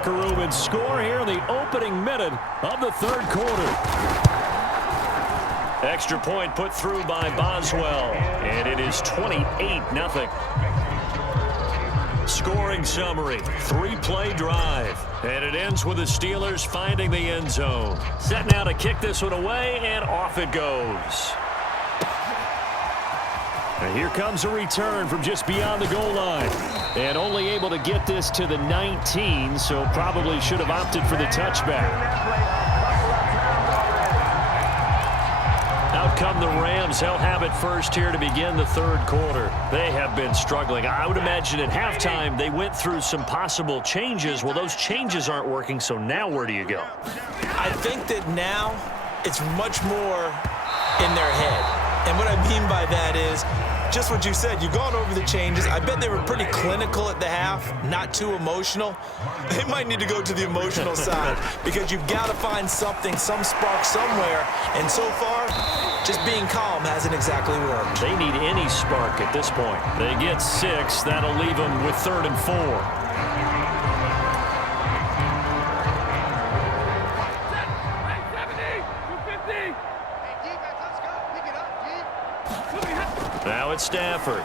locker room and score here in the opening minute of the third quarter. Extra point put through by Boswell, and it is 28-0. Scoring summary, three-play drive, and it ends with the Steelers finding the end zone. Set now to kick this one away, and off it goes. And here comes a return from just beyond the goal line. And only able to get this to the 19, so probably should have opted for the touchback. Out come the Rams. They'll have it first here to begin the third quarter. They have been struggling. I would imagine at halftime they went through some possible changes. Well, those changes aren't working, so now where do you go? I think that now it's much more in their head. And what I mean by that is just what you said. You've gone over the changes. I bet they were pretty clinical at the half, not too emotional. They might need to go to the emotional side because you've got to find something, some spark somewhere. And so far, just being calm hasn't exactly worked. They need any spark at this point. They get 6. That'll leave them with 3rd and 4. Now it's Stafford.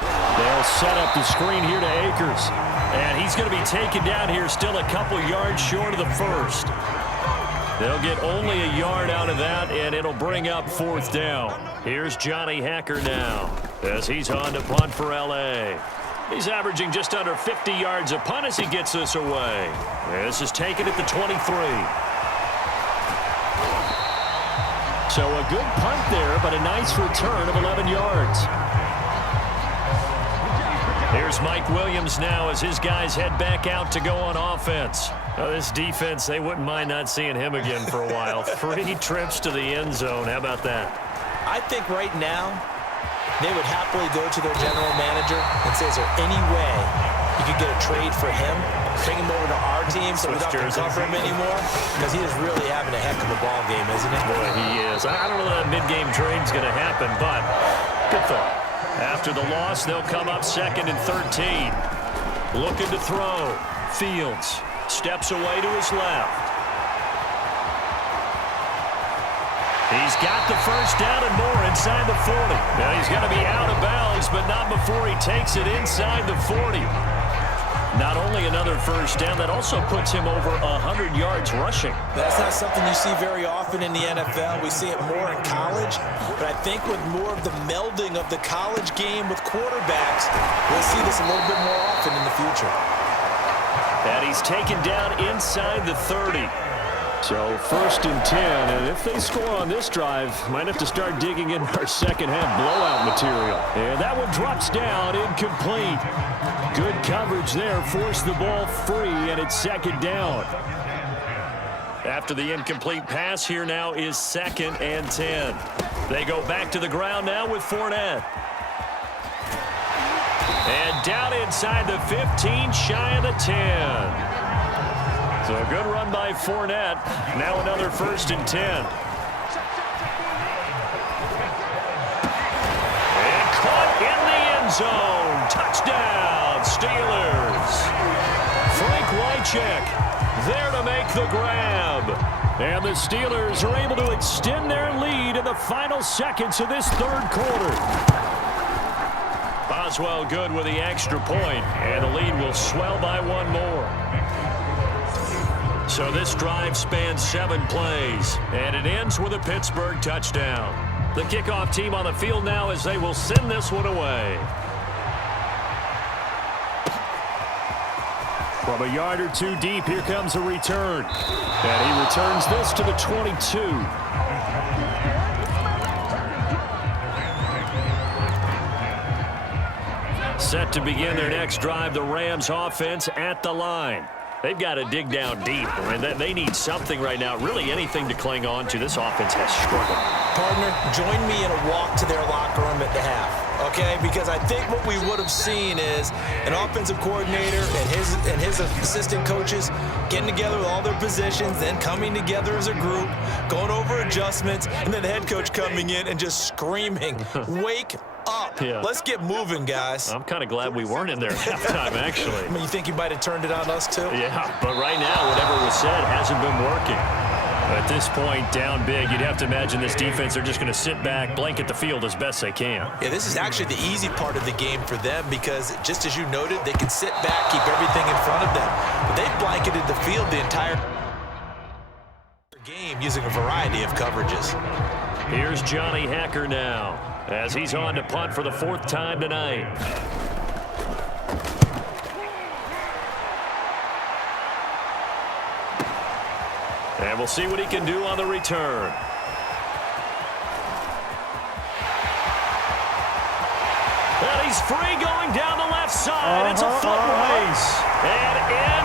They'll set up the screen here to Akers. And he's going to be taken down here still a couple yards short of the first. They'll get only a yard out of that, and it'll bring up 4th down. Here's Johnny Hacker now as he's on to punt for L.A. He's averaging just under 50 yards a punt as he gets this away. This is taken at the 23. So a good punt there, but a nice return of 11 yards. Here's Mike Williams now as his guys head back out to go on offense. Now this defense, they wouldn't mind not seeing him again for a while. 3 trips to the end zone. How about that? I think right now they would happily go to their general manager and say, is there any way you could get a trade for him? Bring him over to our team so we don't have to cover him anymore? Because he is really having a heck of a ball game, isn't he? Boy, he is. I don't know that mid-game trade is going to happen, but good thought. After the loss, they'll come up 2nd and 13. Looking to throw. Fields steps away to his left. He's got the first down and more inside the 40. Now he's going to be out of bounds, but not before he takes it inside the 40. Not only another first down, that also puts him over 100 yards rushing. That's not something you see very often in the NFL. We see it more in college. But I think with more of the melding of the college game with quarterbacks, we'll see this a little bit more often in the future. And he's taken down inside the 30. So 1st and 10, and if they score on this drive, might have to start digging in our second half blowout material. And that one drops down, incomplete. Good coverage there, forced the ball free, and it's 2nd down. After the incomplete pass, here now is 2nd and 10. They go back to the ground now with Fournette. And down inside the 15, shy of the 10. So a good run by Fournette. Now another 1st and 10. And caught in the end zone. Touchdown, Steelers. Frank Wycheck there to make the grab. And the Steelers are able to extend their lead in the final seconds of this third quarter. Boswell good with the extra point, and the lead will swell by 1 more. So this drive spans 7 plays, and it ends with a Pittsburgh touchdown. The kickoff team on the field now as they will send this one away. From a yard or 2 deep, here comes a return. And he returns this to the 22. Set to begin their next drive, the Rams offense at the line. They've got to dig down deep. I mean, they need something right now, really anything to cling on to. This offense has struggled. Partner, join me in a walk to their locker room at the half. okay? Because I think what we would have seen is an offensive coordinator and his assistant coaches getting together with all their positions, then coming together as a group, going over adjustments, and then the head coach coming in and just screaming, wake up. Yeah. Let's get moving, guys. I'm kind of glad we weren't in there at halftime, actually. I mean, you think you might have turned it on us, too? Yeah, but right now, whatever was said hasn't been working. At this point, down big, you'd have to imagine this defense are just going to sit back, blanket the field as best they can. Yeah, this is actually the easy part of the game for them because, just as you noted, they can sit back, keep everything in front of them. But they've blanketed the field the entire game using a variety of coverages. Here's Johnny Hacker now as he's on to punt for the 4th time tonight. And we'll see what he can do on the return. And he's free going down the left side. It's a foot race. And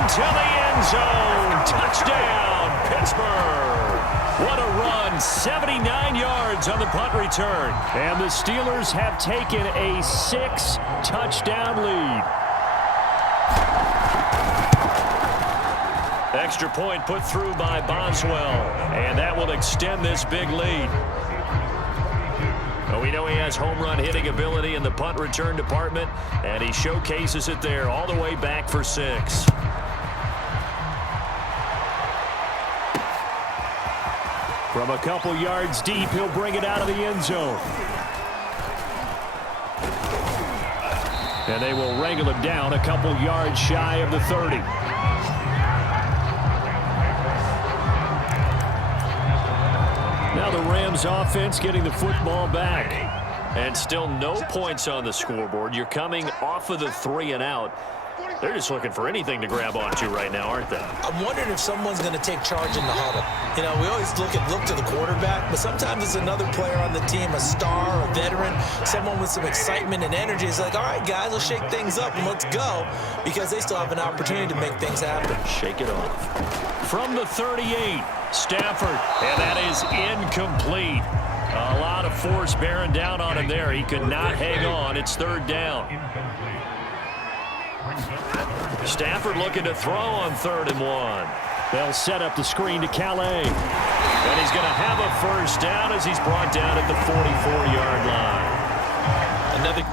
into the end zone. Touchdown, Pittsburgh. What a run. 79 yards on the punt return. And the Steelers have taken a 6-touchdown lead. Extra point put through by Boswell, and that will extend this big lead. Well, we know he has home run hitting ability in the punt return department, and he showcases it there all the way back for 6. From a couple yards deep, he'll bring it out of the end zone. And they will wrangle him down a couple yards shy of the 30. Now the Rams offense getting the football back. And still no points on the scoreboard. You're coming off of the 3 and out. They're just looking for anything to grab onto right now, aren't they? I'm wondering if someone's going to take charge in the huddle. You know, we always look to the quarterback, but sometimes it's another player on the team, a star, a veteran, someone with some excitement and energy. It's like, all right, guys, let's shake things up and let's go, because they still have an opportunity to make things happen. Shake it off. From the 38, Stafford, and that is incomplete. A lot of force bearing down on him there. He could not hang on. It's 3rd down. Stafford looking to throw on 3rd and 1. They'll set up the screen to Calais. And he's going to have a 1st down as he's brought down at the 44-yard line. Another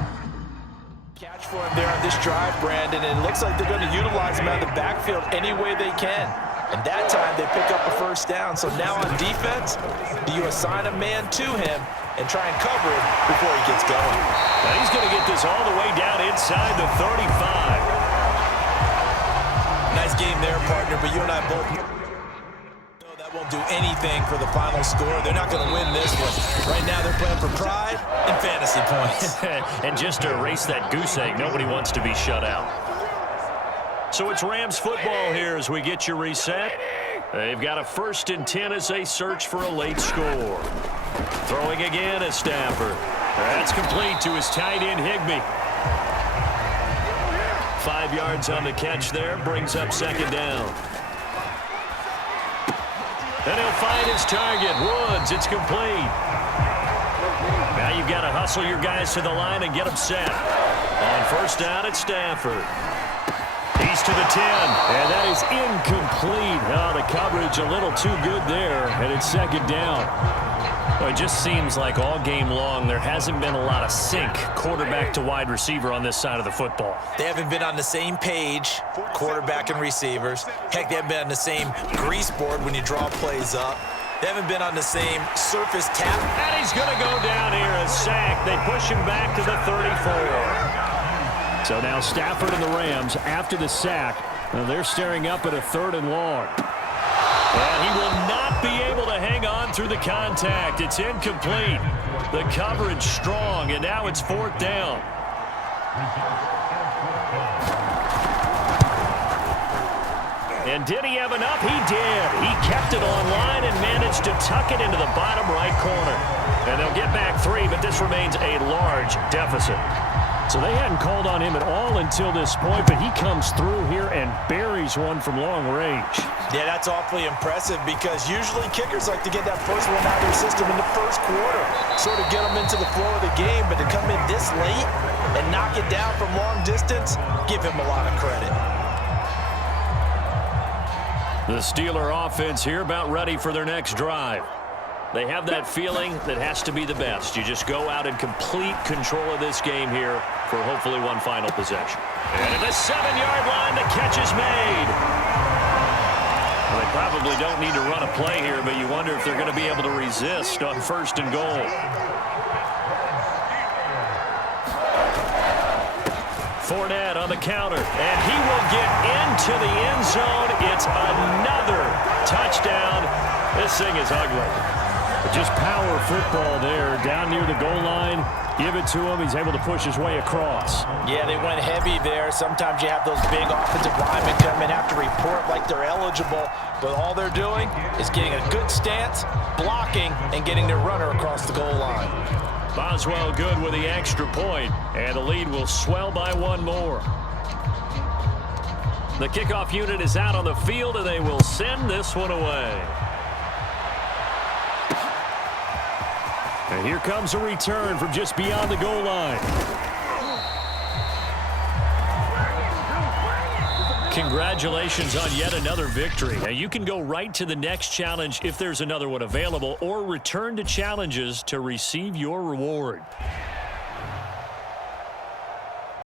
catch for him there on this drive, Brandon, and it looks like they're going to utilize him out of the backfield any way they can. And that time they pick up a 1st down. So now on defense, do you assign a man to him and try and cover it before he gets going? Now he's going to get this all the way down inside the 35. Nice game there, partner, but you and I both know that won't do anything for the final score. They're not going to win this one. Right now they're playing for pride and fantasy points. And just to erase that goose egg, nobody wants to be shut out. So it's Rams football here as we get you reset. They've got a 1st and 10 as they search for a late score. Throwing again is Stafford. That's complete to his tight end, Higbee. 5 yards on the catch there, brings up 2nd down. Then he'll find his target, Woods. It's complete. Now you've got to hustle your guys to the line and get them set. On 1st down, it's Stafford. He's to the 10, and that is incomplete. Oh, the coverage a little too good there, and it's 2nd down. Well, it just seems like all game long there hasn't been a lot of sync quarterback to wide receiver on this side of the football. They haven't been on the same page, quarterback and receivers. Heck, they haven't been on the same grease board when you draw plays up. They haven't been on the same surface tap. And he's going to go down here, a sack. They push him back to the 34. So now Stafford and the Rams, after the sack, they're staring up at a 3rd and long. And he will not be able to hang on through the contact. It's incomplete. The coverage strong, and now it's 4th down. And did he have enough? He did. He kept it online and managed to tuck it into the bottom right corner. And they'll get back 3, but this remains a large deficit. So they hadn't called on him at all until this point, but he comes through here and buries one from long range. Yeah, that's awfully impressive because usually kickers like to get that first one out of their system in the first quarter, sort of get them into the flow of the game, but to come in this late and knock it down from long distance, give him a lot of credit. The Steeler offense here about ready for their next drive. They have that feeling that has to be the best. You just go out and complete control of this game here for hopefully one final possession. And at the 7-yard line, the catch is made. Well, they probably don't need to run a play here, but you wonder if they're going to be able to resist on 1st and goal. Fournette on the counter, and he will get into the end zone. It's another touchdown. This thing is ugly. Just power football there, down near the goal line. Give it to him. He's able to push his way across. Yeah, they went heavy there. Sometimes you have those big offensive linemen come in, have to report like they're eligible, but all they're doing is getting a good stance, blocking, and getting their runner across the goal line. Boswell good with the extra point, and the lead will swell by one more. The kickoff unit is out on the field, and they will send this one away. And here comes a return from just beyond the goal line. Congratulations on yet another victory. Now you can go right to the next challenge if there's another one available, or return to challenges to receive your reward.